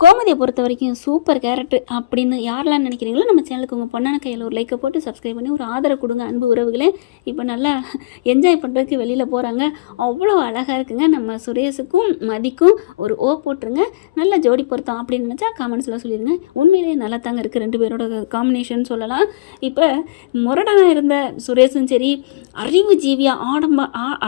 கோமதியை பொறுத்த வரைக்கும் super character அப்படின்னு யாரெல்லாம் நினைக்கிறீங்களோ நம்ம சேனலுக்கு உங்கள் பொண்ணான கையில் ஒரு லைக்கை போட்டு சப்ஸ்கிரைப் பண்ணி ஒரு ஆதரவு கொடுங்க அன்பு உறவுகளே. இப்போ நல்லா என்ஜாய் பண்ணுறதுக்கு வெளியில் போகிறாங்க. அவ்வளோ அழகாக இருக்குங்க. நம்ம சுரேஷுக்கும் மதிக்கும் ஒரு ஓ போட்டுருங்க. நல்ல ஜோடி பொருத்தம் அப்படின்னு நினச்சா காமெண்ட்ஸில் சொல்லிடுங்க. உண்மையிலேயே நல்லா தாங்க இருக்குது ரெண்டு பேரோட காம்பினேஷன் சொல்லலாம். இப்போ முரடனாக இருந்த சுரேஷும் சரி, அறிவு ஜீவியா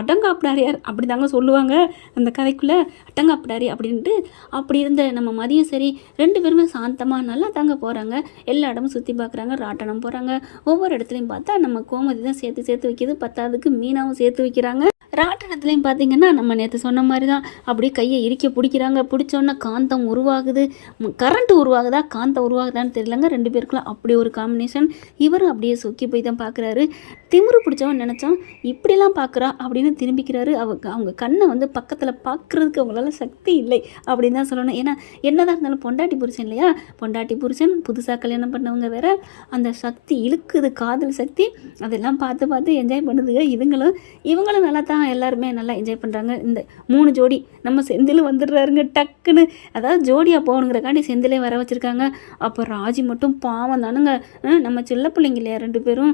அடங்காப்பிடாரியார் அப்படி தாங்க சொல்லுவாங்க அந்த கதைக்குள்ளே, அடங்காப்பிடாரி அப்படின்ட்டு. அப்படி இருந்த நம்ம மதியம் சரி, ரெண்டு பேருமே சாந்தமாக நல்லா தாங்க போகிறாங்க. எல்லா இடமும் சுற்றி பார்க்குறாங்க, ராட்டனம் போகிறாங்க. ஒவ்வொரு இடத்துலையும் பார்த்தா நம்ம கோமதி தான் சேர்த்து வைக்கிது. பத்தாவதுக்கு மீனாவும் சேர்த்து வைக்கிறாங்க. ராட்டனத்துலேயும் பார்த்தீங்கன்னா நம்ம நேற்று சொன்ன மாதிரி தான் அப்படியே கையை இறுக்க பிடிக்கிறாங்க. பிடிச்சோன்னா காந்தம் உருவாகுது. கரண்ட் உருவாகுதா காந்தம் உருவாகுதான்னு தெரியலங்க ரெண்டு பேருக்குலாம். அப்படி ஒரு காம்பினேஷன். இவரும் அப்படியே சொக்கி போய் தான் பார்க்குறாரு. திமிரு பிடிச்சவன் நினச்சோம் இப்படிலாம் பார்க்குறா அப்படின்னு திரும்பிக்கிறாரு. அவங்க கண்ணை வந்து பக்கத்தில் பார்க்குறதுக்கு அவங்களால சக்தி இல்லை அப்படின்னு தான் சொல்லணும். ஏன்னா என்னதான் இருந்தாலும் பொண்டாட்டி புருஷன் இல்லையா, பொண்டாட்டி புருஷன் புதுசாக கல்யாணம் பண்ணவங்க வேற. அந்த சக்தி இழுக்குது, காதல் சக்தி. அதெல்லாம் பார்த்து என்ஜாய் பண்ணுதுங்க. இவங்களும் நல்லா தான் எல்லாருமே நல்லா என்ஜாய் பண்ணுறாங்க. இந்த 3 ஜோடி நம்ம செந்திலும் வந்துடுறாருங்க டக்குன்னு. அதாவது ஜோடியாக போகணுங்கிறக்காண்டி செந்திலே வர வச்சுருக்காங்க. அப்போ ராஜி மட்டும் பாவம் தானுங்க. நம்ம சில்ல பிள்ளைங்க இல்லையா ரெண்டு பேரும்.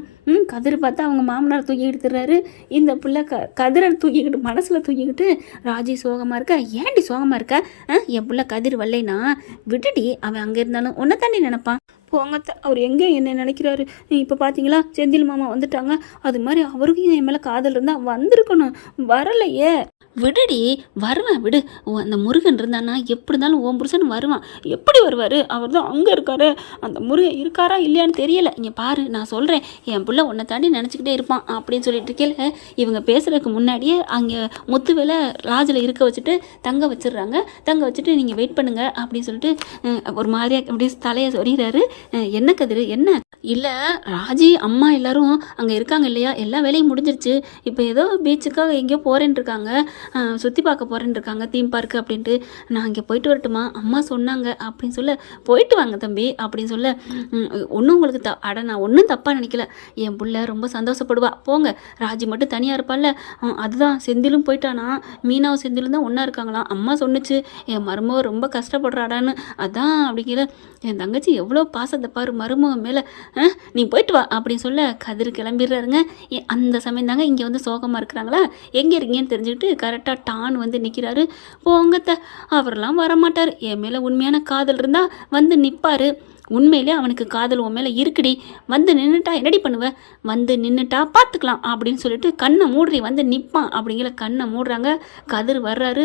கதிர் பார்த்தா அவங்க மாமனார் தூக்கி எடுத்துடுறாரு. இந்த பிள்ளை கதிரை தூக்கிக்கிட்டு மனசில் தூக்கிக்கிட்டு ராஜி சோகமாக இருக்கா. ஏன்டி சோகமாக இருக்கா? என் பிள்ளை கதிர் வரலைனா விட்டுடி, அவன் அங்கே இருந்தாலும் உன்னை தாண்டி நினைப்பான். போங்கத்த, அவர் எங்கே என்ன நினைக்கிறாரு. இப்போ பார்த்தீங்களா செந்தில் மாமா வந்துட்டாங்க. அது மாதிரி அவருக்கும் என் மேலே காதல் இருந்தால் வந்திருக்கணும், வரலையே. விடுடி, வருவேன் விடு. அந்த முருகன் இருந்தானா எப்படி இருந்தாலும் ஓம் புருஷன் வருவான். எப்படி வருவார்? அவர் தான் அங்கே இருக்காரு. அந்த முருகன் இருக்காரா இல்லையான்னு தெரியலை. இங்கே பாரு, நான் சொல்கிறேன், என் பிள்ளை உன்னை தாண்டி நினச்சிக்கிட்டே இருப்பான் அப்படின்னு சொல்லிட்டு இருக்கேல. இவங்க பேசுகிறதுக்கு முன்னாடியே அங்கே முத்துவேலை ராஜில் இருக்க வச்சுட்டு தங்க வச்சிடுறாங்க. தங்க வச்சுட்டு நீங்கள் வெயிட் பண்ணுங்க அப்படின்னு சொல்லிட்டு ஒரு மாதிரியாக அப்படி தலையை சொறிகிறாரு. என்ன கதிர் என்ன? இல்லை ராஜி அம்மா எல்லாரும் அங்கே இருக்காங்க இல்லையா, எல்லா வேலையும் முடிஞ்சிருச்சு. இப்போ ஏதோ பீச்சுக்காக எங்கேயோ போகிறேன்னு இருக்காங்க, சுற்றி பார்க்க போகிறேன்னு இருக்காங்க, தீம் பார்க்கு அப்படின்ட்டு. நான் இங்கே போயிட்டு வரட்டுமா, அம்மா சொன்னாங்க அப்படின்னு சொல்ல. போயிட்டு வாங்க தம்பி அப்படின்னு சொல்ல. ஒன்றும் உங்களுக்கு நான் ஒன்றும் தப்பாக நினைக்கல. என் பிள்ளை ரொம்ப சந்தோஷப்படுவா, போங்க. ராஜி மட்டும் தனியாக இருப்பாள்ல. அதுதான் செந்திலும் போயிட்டானா, மீனாவும் செந்திலும் தான் ஒன்றா இருக்காங்களாம். அம்மா சொன்னிச்சு என் மருமக ரொம்ப கஷ்டப்படுறாடான்னு. அதான் அப்படிங்கிற என் தங்கச்சி எவ்வளோ பாசத்தை பாரு மருமக மேலே. நீ போயிட்டு வா அப்படின்னு சொல்ல கதிர் கிளம்பிடுறாருங்க. அந்த சமயம் தாங்க இங்கே வந்து சோகமாக இருக்கிறாங்களா, எங்கே இருக்கீங்கன்னு தெரிஞ்சுக்கிட்டு கரெக்டாக டான் வந்து நிற்கிறாரு. போங்கத்த, அவரெல்லாம் வரமாட்டார். என் மேலே உண்மையான காதல் இருந்தால் வந்து நிற்பார். உண்மையிலே அவனுக்கு காதல் உன் மேலே இருக்குடி. வந்து நின்றுட்டா என்னடி பண்ணுவ, வந்து நின்றுட்டா பார்த்துக்கலாம் அப்படின்னு சொல்லிட்டு கண்ணை மூடுறி வந்து நிற்பான் அப்படிங்கிற கண்ணை மூடுறாங்க. கதிர் வர்றாரு.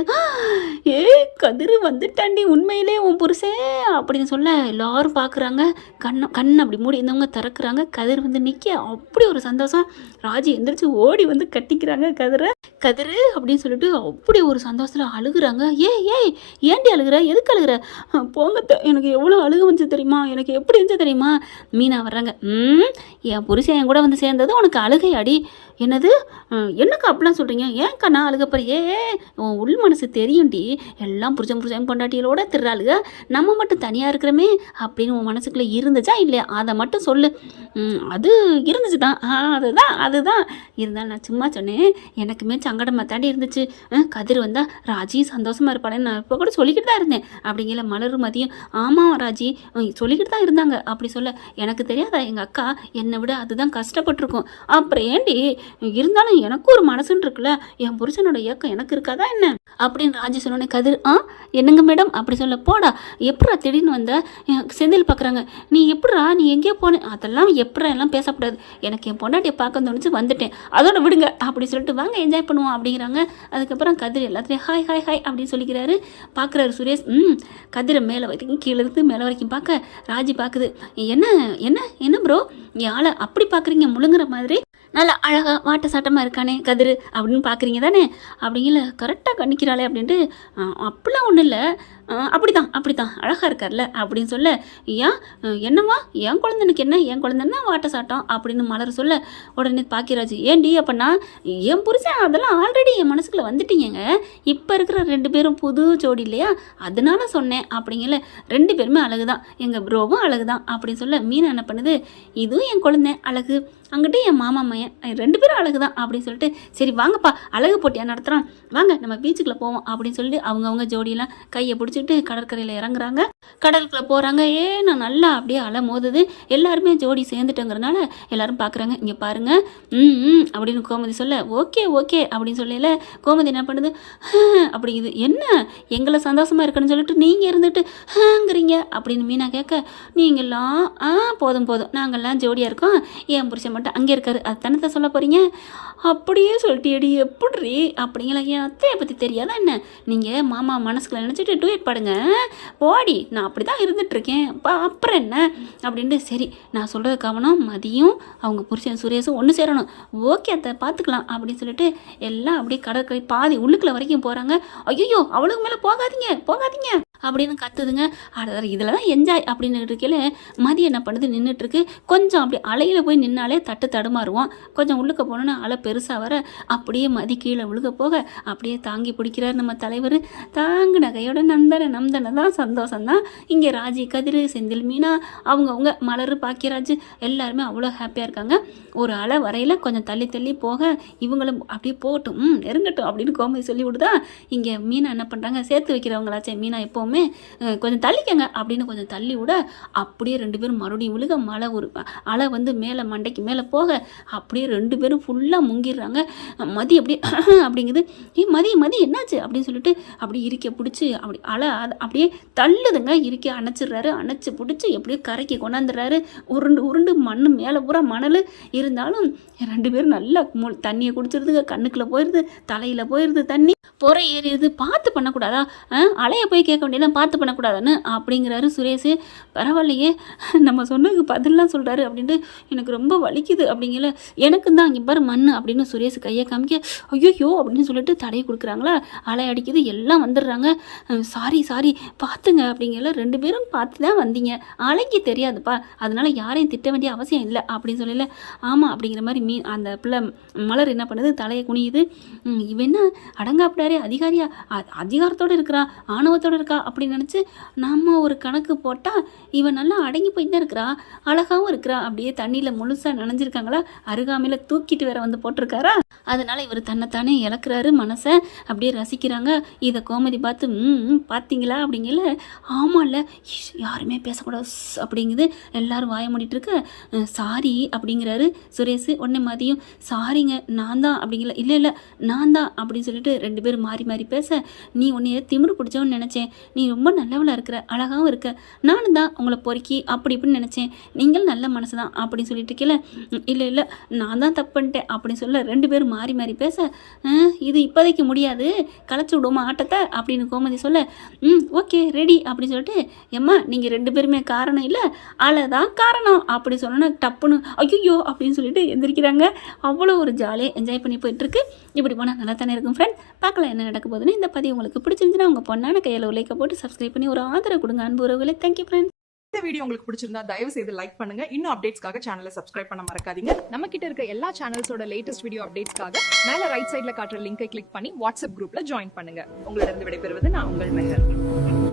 ஏ கதிர் வந்துட்டாண்டி, உண்மையிலே உன் புருஷன் அப்படின்னு சொல்ல எல்லாரும் பார்க்குறாங்க. கண்ணை அப்படி மூடி இருந்தவங்க திறக்கிறாங்க. கதிர் வந்து நிற்க அப்படி ஒரு சந்தோஷம். ராஜி எந்திரிச்சு ஓடி வந்து கட்டிக்கிறாங்க கதிரை. கதிர் அப்படின்னு சொல்லிட்டு அப்படி ஒரு சந்தோஷத்தில் அழுகுறாங்க. ஏய் ஏண்டி அழுகுற, எதுக்கு அழுகுற? போங்க, எனக்கு எவ்வளோ அழுகு வந்துச்சு தெரியுமா, எனக்கு எப்படி இருந்துச்சு தெரியுமா. மீனா வர்றாங்க. என் புருஷன் என் கூட வந்து சேர்ந்தது உனக்கு அழுகை அடி. என்னது, என்னக்கா அப்படிலாம் சொல்கிறீங்க? ஏன்க்கா நான் அழுகப்பற? உன் உள் மனசு தெரியும்டி, எல்லாம் புருஷன் பொண்டாட்டிகளோட திருறாளுக, நம்ம மட்டும் தனியாக இருக்கிறோமே அப்படின்னு உன் மனசுக்குள்ளே இருந்துச்சா இல்லையா, அதை மட்டும் சொல்லு. அது இருந்துச்சு தான், அதுதான் இருந்தாலும் நான் சும்மா சொன்னேன். எனக்குமே சங்கடமாக தாண்டி இருந்துச்சு. கதிர் வந்தால் ராஜி சந்தோஷமாக இருப்பாளேன்னு நான் இப்போ கூட சொல்லிக்கிட்டு தான் இருந்தேன் அப்படிங்கிற மலரும் மதியம். ஆமாம் ராஜி சொல்லிக்கிட்டு தான் இருந்தாங்க அப்படி சொல்ல. எனக்கு தெரியாதா எங்கள் அக்கா என்னை விட அதுதான் கஷ்டப்பட்டிருக்கோம். அப்புறம் ஏண்டி இருந்தாலும் எனக்கும் ஒரு மனசுன்னு இருக்குல்ல, என் புருஷனோட இயக்கம் எனக்கு இருக்காதா என்ன அப்படின்னு ராஜி சொன்னோன்னே கதிர் என்னங்க மேடம் அப்படி சொல்ல. போடா, எப்படா திடீர்னு வந்த? செந்தில் பார்க்குறாங்க. நீ எப்படா, நீ எங்கேயோ போனேன்? அதெல்லாம் எப்படா எல்லாம் பேசக்கூடாது, எனக்கு என் பொண்டாட்டியை பார்க்க தோணுச்சு வந்துட்டேன், அதோட விடுங்க அப்படி சொல்லிட்டு வாங்க என்ஜாய் பண்ணுவோம் அப்படிங்கிறாங்க. அதுக்கப்புறம் கதிர் எல்லாத்தையும் ஹாய் ஹாய் ஹாய் அப்படின்னு சொல்லிக்கிறாரு. பார்க்குறாரு சுரேஷ். கதிரை மேலே வரைக்கும் கீழே இருந்து மேலே வரைக்கும் பார்க்க ராஜி பார்க்குது. என்ன என்ன என்ன ப்ரோ, என் ஆளை அப்படி பார்க்குறீங்க முழுங்குற மாதிரி, நல்லா அழகாக வாட்ட சாட்டமாக இருக்கானே கதிர் அப்படின்னு பார்க்குறீங்க தானே அப்படிங்கல. கரெக்டாக கணிக்கிறாளே அப்படின்ட்டு. அப்படிலாம் ஒன்றும் இல்லை, அப்படித்தான் அழகாக இருக்கார்ல அப்படின்னு சொல்ல. ஏன் என்னம்மா, என் குழந்தைனுக்கு என்ன, என் குழந்தைன்னா வாட்ட சாட்டம் அப்படின்னு மலர் சொல்ல. உடனே பாக்கியராஜ், ஏன்டி அப்பன்னா என் புருஷன் அதெல்லாம் ஆல்ரெடி என் மனசுக்குள்ளே வந்துட்டீங்க, இப்போ இருக்கிற 2 பேரும் புது ஜோடி இல்லையா, அதனால சொன்னேன் அப்படிங்கல. 2 பேருமே அழகுதான், எங்கள் ப்ரோவும் அழகுதான் அப்படின்னு சொல்ல. மீனா என்ன பண்ணுது, இதுவும் என் குழந்தை அழகு, அங்கிட்ட என் மாமா மையன் 2 பேரும் அழகு தான் அப்படின்னு சொல்லிட்டு, சரி வாங்கப்பா அழகு போட்டியா நடத்துகிறான், வாங்க நம்ம பீச்சுக்குள்ளே போவோம் அப்படின்னு சொல்லிட்டு அவங்க ஜோடியெல்லாம் கையை பிடிச்சி பிடிச்சிட்டு கடற்கரையில் இறங்குறாங்க. கடலுக்குள்ளே போகிறாங்க. நான் நல்லா அப்படியே அலை மோதுது. எல்லாருமே ஜோடி சேர்ந்துட்டோங்கிறனால எல்லாரும் பார்க்குறாங்க. இங்கே பாருங்க அப்படின்னு கோமதி சொல்ல, ஓகே ஓகே அப்படின்னு சொல்லல கோமதி என்ன பண்ணுது, அப்படிங்குது. என்ன எங்களை சந்தோஷமாக இருக்குன்னு சொல்லிட்டு நீங்கள் இருந்துட்டு ங்கிறீங்க அப்படின்னு மீனா கேட்க, நீங்கள்லாம் போதும் போதும், நாங்கள்லாம் ஜோடியாக இருக்கோம், என் புருஷன் மட்டும் அங்கே இருக்காரு, அது தனத்தை சொல்ல போகிறீங்க அப்படியே சொல்லிட்டு எடி எப்படி அப்படிங்களா, என் அத்தையை பற்றி தெரியாதா என்ன, நீங்கள் மாமா மனசுக்குள்ள நினச்சிட்டு டூயட் பாடுங்க போடி, நான் அப்படி தான் இருந்துகிட்ருக்கேன் அப்புறம் என்ன அப்படின்ட்டு. சரி நான் சொல்கிறது கவனம், மதியம் அவங்க புருஷன் சுரேஷும் ஒன்று சேரணும், ஓகே அத்தை பார்த்துக்கலாம் அப்படின்னு சொல்லிட்டு எல்லாம் அப்படியே கடற்கரை பாதி உள்ளுக்குள்ள வரைக்கும் போகிறாங்க. ஐயோ அவளுக்கு மேலே போகாதீங்க போகாதீங்க அப்படின்னு கத்துதுங்க. இதில் தான் என்ஜாய் அப்படின்னு இருக்கையில மதி என்ன பண்ணுது, நின்றுட்டுருக்கு. கொஞ்சம் அப்படி அலையில் போய் நின்னாலே தட்டு தடுமாறுவோம். கொஞ்சம் உள்ளுக்க போனோன்னா அலை பெருசாக வர அப்படியே மதி கீழே விழுக போக அப்படியே தாங்கி பிடிக்கிறார் நம்ம தலைவர். தாங்கு நகையோட நந்தனை தான் சந்தோஷம்தான். இங்கே ராஜி, கதிர், செந்தில், மீனா, அவங்கவுங்க மலர், பாக்கியராஜ் எல்லாருமே அவ்வளோ ஹாப்பியாக இருக்காங்க. ஒரு அலை வரையில் கொஞ்சம் தள்ளி தள்ளி போக இவங்களும் அப்படியே போகட்டும் நெருங்கட்டும் அப்படின்னு கோமதி சொல்லி விடுதா. இங்கே மீனா என்ன பண்ணுறாங்க, சேர்த்து வைக்கிறவங்களாச்சே மீனா எப்போவுமே கொஞ்சம் தள்ளிக்கங்க அப்படின்னு கொஞ்சம் தள்ளி விட அப்படியே ரெண்டு பேரும் மறுபடியும் விழுக மழை ஒரு அலை வந்து மேலே மண்டைக்கு மேலே போக அப்படியே ரெண்டு பேரும் ஃபுல்லாக முங்கிடுறாங்க. மதி அப்படியே அப்படிங்குது. மதி என்னாச்சு அப்படின்னு சொல்லிட்டு அப்படி இருக்க பிடிச்சி அப்படி அலை அப்படியே தள்ளுதுங்க. இருக்க அணைச்சிடுறாரு. அணைச்சி பிடிச்சி எப்படியோ கரைக்கு கொண்டாந்துடுறாரு. உருண்டு உருண்டு மண் மேலே பூரா மணல் இருந்தாலும் ரெண்டு பேரும் நல்லா தண்ணியை குடிச்சிருதுங்க. கண்ணுக்குள்ளே போயிடுது, தலையில் போயிடுது தண்ணி, புற ஏறிடுது. பார்த்து பண்ணக்கூடாதா, அலையை போய் கேட்க வேண்டியதான், பார்த்து பண்ணக்கூடாதான்னு அப்படிங்கிறாரு சுரேஷ். பரவாயில்லையே நம்ம சொன்னதுக்கு பதிலாம் சொல்கிறாரு அப்படின்ட்டு எனக்கு ரொம்ப வலிக்குது அப்படிங்கல. எனக்கு தான் இங்கே பாரு மண் அப்படின்னு சுரேஷ் கையை காமிக்க ஐயோ அப்படின்னு சொல்லிட்டு தடையை கொடுக்குறாங்களா. அலை அடிக்குது, எல்லாம் வந்துடுறாங்க. சாரி பார்த்துங்க அப்படிங்கல. ரெண்டு பேரும் பார்த்து தான் வந்தீங்க, அலைக்கு தெரியாதுப்பா, அதனால யாரையும் திட்ட வேண்டிய அவசியம் இல்லை அப்படின்னு சொல்லல. ஆமாம் அப்படிங்கிற மாதிரி அந்த பிள்ளை மலர் என்ன பண்ணுது, தலையை குனியுது. இவன் என்ன அடங்காப்பிடாரே அதிகாரியா, அதிகாரத்தோடு இருக்கிறா, ஆணவத்தோடு இருக்கா அப்படின்னு நினச்சி நம்ம ஒரு கணக்கு போட்டால் இவன் நல்லா அடங்கி போயிட்டு தான் இருக்கிறா, அழகாகவும் இருக்கிறா. அப்படியே தண்ணியில் முழுசாக நனைஞ்சிருக்காங்களா, அருகாமையில் தூக்கிட்டு வேற வந்து போட்டிருக்காரா. அதனால இவர் தன்னைத்தானே இழக்கிறாரு, மனசை அப்படியே ரசிக்கிறாங்க. இதை கோமதி பார்த்து பார்த்தீங்களா அப்படிங்கல. ஆமாம் இல்லை யாருமே பேசக்கூடாது அப்படிங்குது. எல்லாரும் வாய மூடிட்டு இருக்க. சாரி அப்படிங்கிறாரு சுரேஷ். உடனே மதியம் சாரிங்க நான் தான் அப்படிங்கல. இல்லை நான் தான் அப்படின்னு சொல்லிட்டு ரெண்டு பேரும் மாறி மாறி பேச, நீ உன்னைய திமிரு பிடிச்சவன்னு நினச்சேன், நீ ரொம்ப நல்லவளாக இருக்கிற, அழகாகவும் இருக்க, நானும் தான் உங்களை பொறுக்கி அப்படி இப்படின்னு நினச்சேன், நீங்கள் நல்ல மனசு தான் அப்படின்னு சொல்லிட்டு இருக்கல. இல்லை நான் தான் தப்பு பண்ணிட்டேன் அப்படின்னு சொல்ல ரெண்டு பேரும் மாறி மாறி பேச, இது இப்போதைக்கு முடியாது, களைச்சி விடுவோமா ஆட்டத்தை அப்படின்னு கோமதி சொல்ல, ஓகே ரெடி அப்படின்னு சொல்லிட்டு, எம்மா நீங்கள் ரெண்டு பேருமே காரணம் இல்லை, அலைதான் காரணம் அப்படி சொன்னோன்னா டப்புன்னு ஐயோ அப்படின்னு சொல்லிட்டு எந்திரிக்கிறாங்க. அவ்வளோ ஒரு ஜாலியாக என்ஜாய் பண்ணி போயிட்டுருக்கு. இப்படி போனால் நல்லா தானே இருக்கும் ஃப்ரெண்ட். பார்க்கலாம் என்ன நடக்க போகுதுன்னு. இந்த பதிவு உங்களுக்கு பிடிச்சிருந்துச்சுன்னா உங்கள் பொண்ணான கையில் லைக்கை போட்டு சப்ஸ்கிரைப் பண்ணி ஒரு ஆதரவு கொடுங்க அன்பு உறவுகளே. Thank you friends. இந்த வீடியோ உங்களுக்கு பிடிச்சிருந்தா தயவு செய்து லைக் பண்ணுங்க. இன்னும் அப்டேட்ஸ்க்காக சேனலை சப்ஸ்கிரைப் பண்ண மறக்காதீங்க. நம்ம கிட்ட இருக்க எல்லா சேனல்ஸோட லேட்டஸ்ட் வீடியோ அப்டேட்ஸ்க்காக மேல ரைட் சைடுல காட்டுற லிங்கை கிளிக் பண்ணி வாட்ஸ்அப் குரூப்ல ஜாயின் பண்ணுங்க. உங்களிடம் விடைபெறுவது நான் உங்கள் மெஹர்.